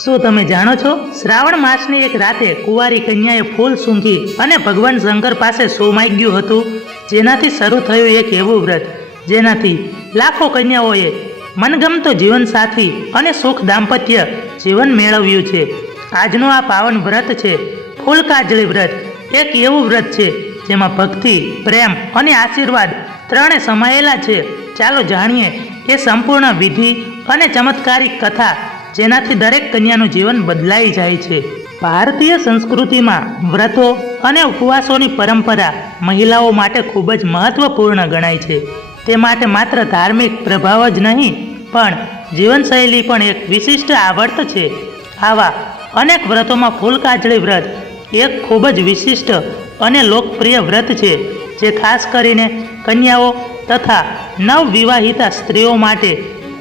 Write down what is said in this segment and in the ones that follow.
શું તમે જાણો છો? શ્રાવણ માસની એક રાતે કુંવારી કન્યાએ ફૂલ સૂંઘી અને ભગવાન શંકર પાસે સોમાગ્યું હતું. જેનાથી શરૂ થયું એક એવું વ્રત, જેનાથી લાખો કન્યાઓએ મનગમતો જીવનસાથી અને સુખ દાંપત્ય જીવન મેળવ્યું છે. આજનું આ પાવન વ્રત છે ફૂલ કાજળી વ્રત. એક એવું વ્રત છે જેમાં ભક્તિ, પ્રેમ અને આશીર્વાદ ત્રણે સમાયેલા છે. ચાલો જાણીએ એ સંપૂર્ણ વિધિ અને ચમત્કારિક કથા જેનાથી દરેક કન્યાનું જીવન બદલાઈ જાય છે. ભારતીય સંસ્કૃતિમાં વ્રતો અને ઉપવાસોની પરંપરા મહિલાઓ માટે ખૂબ જ મહત્વપૂર્ણ ગણાય છે. તે માટે માત્ર ધાર્મિક પ્રભાવ જ નહીં, પણ જીવનશૈલી પણ એક વિશિષ્ટ આવર્ત છે. આવા અનેક વ્રતોમાં ફૂલ કાજળી વ્રત એક ખૂબ જ વિશિષ્ટ અને લોકપ્રિય વ્રત છે, જે ખાસ કરીને કન્યાઓ તથા નવવિવાહિતા સ્ત્રીઓ માટે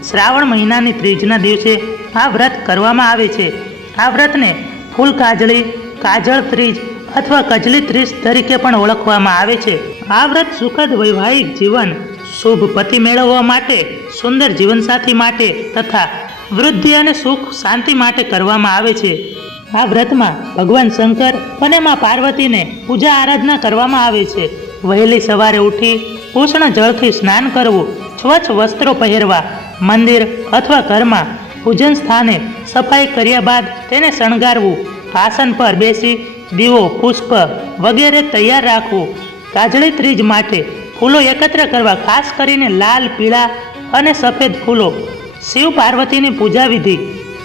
શ્રાવણ મહિનાની ત્રીજના દિવસે આ વ્રત કરવામાં આવે છે. આ વ્રતને ફૂલ કાજળી, કાજળ ત્રીજ અથવા કજલી ત્રીજ તરીકે પણ ઓળખવામાં આવે છે. આ વ્રત સુખદ વૈવાહિક જીવન, શુભ પતિ મેળવવા માટે, સુંદર જીવનસાથી માટે તથા વૃદ્ધિ અને સુખ શાંતિ માટે કરવામાં આવે છે. આ વ્રતમાં ભગવાન શંકર અને મા પાર્વતીને પૂજા આરાધના કરવામાં આવે છે. વહેલી સવારે ઉઠી ઉષ્ણ જળથી સ્નાન કરવું, સ્વચ્છ વસ્ત્રો પહેરવા, મંદિર અથવા ઘરમાં પૂજન સ્થાને સફાઈ કર્યા બાદ તેને શણગારવું, આસન પર બેસી દીવો, પુષ્પ વગેરે તૈયાર રાખવું, કાજળી ત્રીજ માટે ફૂલો એકત્ર કરવા, ખાસ કરીને લાલ, પીળા અને સફેદ ફૂલો. શિવ પાર્વતીની પૂજા વિધિ,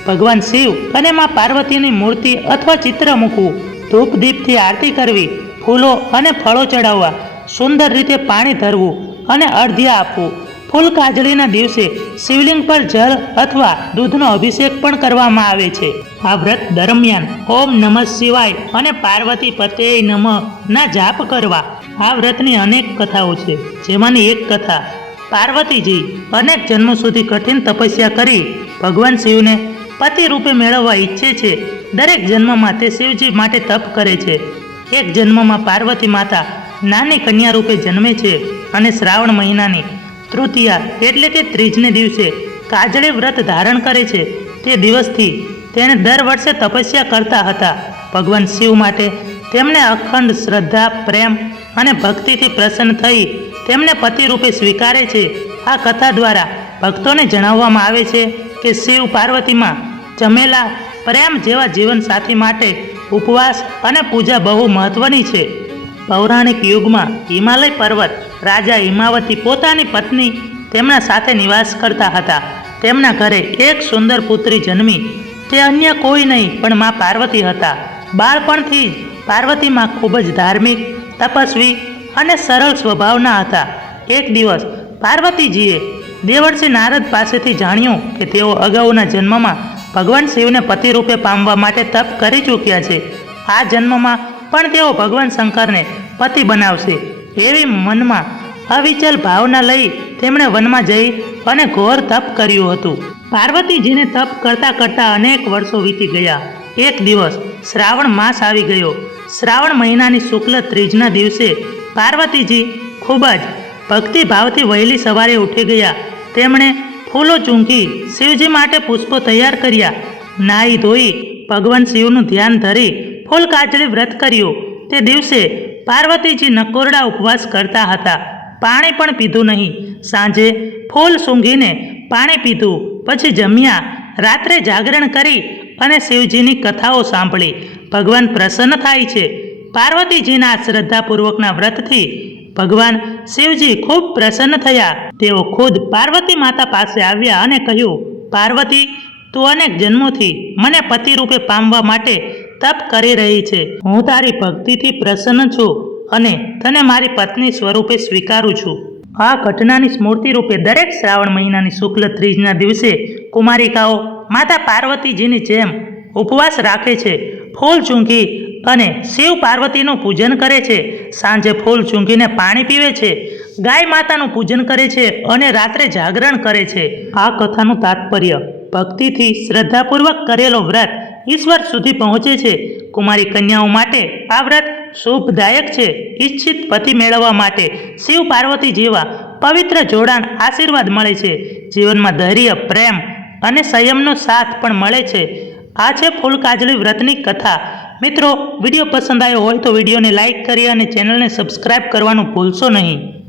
ભગવાન શિવ અને મા પાર્વતીની મૂર્તિ અથવા ચિત્ર મૂકવું, ધૂપ દીપથી આરતી કરવી, ફૂલો અને ફળો ચડાવવા, સુંદર રીતે પાણી ધરવું અને અર્ધ્ય આપવું. ફૂલ કાજળીના દિવસે શિવલિંગ પર જળ અથવા દૂધનો અભિષેક પણ કરવામાં આવે છે. આ વ્રત દરમિયાન ઓમ નમઃ શિવાય અને પાર્વતી પતે નમઃ ના જાપ કરવા. આ વ્રતની અનેક કથાઓ છે. જેમાંની એક કથા, પાર્વતીજી અનેક જન્મો સુધી કઠિન તપસ્યા કરી ભગવાન શિવને પતિ રૂપે મેળવવા ઈચ્છે છે. દરેક જન્મમાં તે શિવજી માટે તપ કરે છે. એક જન્મમાં પાર્વતી માતા નાની કન્યા રૂપે જન્મે છે અને શ્રાવણ મહિનાની તૃતીયા એટલે કે ત્રીજને દિવસે કાજળી વ્રત ધારણ કરે છે. તે દિવસથી તેણે દર વર્ષે તપસ્યા કરતા હતા. ભગવાન શિવ માટે તેમને અખંડ શ્રદ્ધા, પ્રેમ અને ભક્તિથી પ્રસન્ન થઈ તેમને પતિ રૂપે સ્વીકારે છે. આ કથા દ્વારા ભક્તોને જણાવવામાં આવે છે કે શિવ પાર્વતીમાં જમેલા પ્રેમ જેવા જીવનસાથી માટે ઉપવાસ અને પૂજા બહુ મહત્વની છે. પૌરાણિક યુગમાં હિમાલય પર્વત રાજા હિમાવતી પોતાની પત્ની તેમના સાથે નિવાસ કરતા હતા. તેમના ઘરે એક સુંદર પુત્રી જન્મી. તે અન્ય કોઈ નહીં, પણ મા પાર્વતી હતા. બાળપણથી જ પાર્વતીમાં ખૂબ જ ધાર્મિક, તપસ્વી અને સરળ સ્વભાવના હતા. એક દિવસ પાર્વતીજીએ દેવર્ષિ નારદ પાસેથી જાણ્યું કે તેઓ અગાઉના જન્મમાં ભગવાન શિવને પતિ રૂપે પામવા માટે તપ કરી ચૂક્યા છે. આ જન્મમાં પણ તેઓ ભગવાન શંકરને પતિ બનાવશે. એવી મનમાં અવિચલ ભાવના લઈ તેમણે વનમાં જઈ અને ઘોર તપ કર્યું હતું. પાર્વતીજીને તપ કરતા કરતા અનેક વર્ષો વીતી ગયા. એક દિવસ શ્રાવણ માસ આવી ગયો. શ્રાવણ મહિનાની શુક્લ ત્રીજના દિવસે પાર્વતીજી ખૂબ જ ભક્તિભાવથી વહેલી સવારે ઉઠી ગયા. તેમણે ફૂલો ચૂંકી શિવજી માટે પુષ્પો તૈયાર કર્યા. નાહી ધોઈ ભગવાન શિવનું ધ્યાન ધરી ફૂલ કાજળી વ્રત કર્યું. તે દિવસે પાર્વતીજી નકોરડા ઉપવાસ કરતા હતા. પાણી પણ પીધું નહીં. સાંજે ફૂલ સૂંઘીને પાણી પીધું. પછી જમ્યા. રાત્રે જાગરણ કરી અને શિવજીની કથાઓ સાંભળી. ભગવાન પ્રસન્ન થાય છે. પાર્વતીજીના શ્રદ્ધાપૂર્વકના વ્રતથી ભગવાન શિવજી ખૂબ પ્રસન્ન થયા. તેઓ ખુદ પાર્વતી માતા પાસે આવ્યા અને કહ્યું, પાર્વતી, તું અનેક જન્મોથી મને પતિ રૂપે પામવા માટે તપ કરી રહી છે. હું તારી ભક્તિથી પ્રસન્ન છું અને તને મારી પત્ની સ્વરૂપે સ્વીકારું છું. આ ઘટનાની સ્મૃતિ રૂપે દરેક શ્રાવણ મહિનાની શુક્લ ત્રીજના દિવસે કુમારિકાઓ માતા પાર્વતીજીની જેમ ઉપવાસ રાખે છે, ફૂલ ચૂંકી અને શિવ પાર્વતીનું પૂજન કરે છે. સાંજે ફૂલ ચૂંકીને પાણી પીવે છે, ગાય માતાનું પૂજન કરે છે અને રાત્રે જાગરણ કરે છે. આ કથાનું તાત્પર્ય ભક્તિથી શ્રદ્ધાપૂર્વક કરેલો વ્રત ઈશ્વર સુધી પહોંચે છે. કુમારી કન્યાઓ માટે આ વ્રત શુભદાયક છે. ઈચ્છિત પતિ મેળવવા માટે શિવ પાર્વતી જેવા પવિત્ર જોડાણ આશીર્વાદ મળે છે. જીવનમાં ધૈર્ય, પ્રેમ અને સંયમનો સાથ પણ મળે છે. આ છે ફૂલ કાજળી વ્રતની કથા. મિત્રો, વીડિયો પસંદ આવ્યો હોય તો વિડીયોને લાઇક કરી અને ચેનલને સબસ્ક્રાઇબ કરવાનું ભૂલશો નહીં.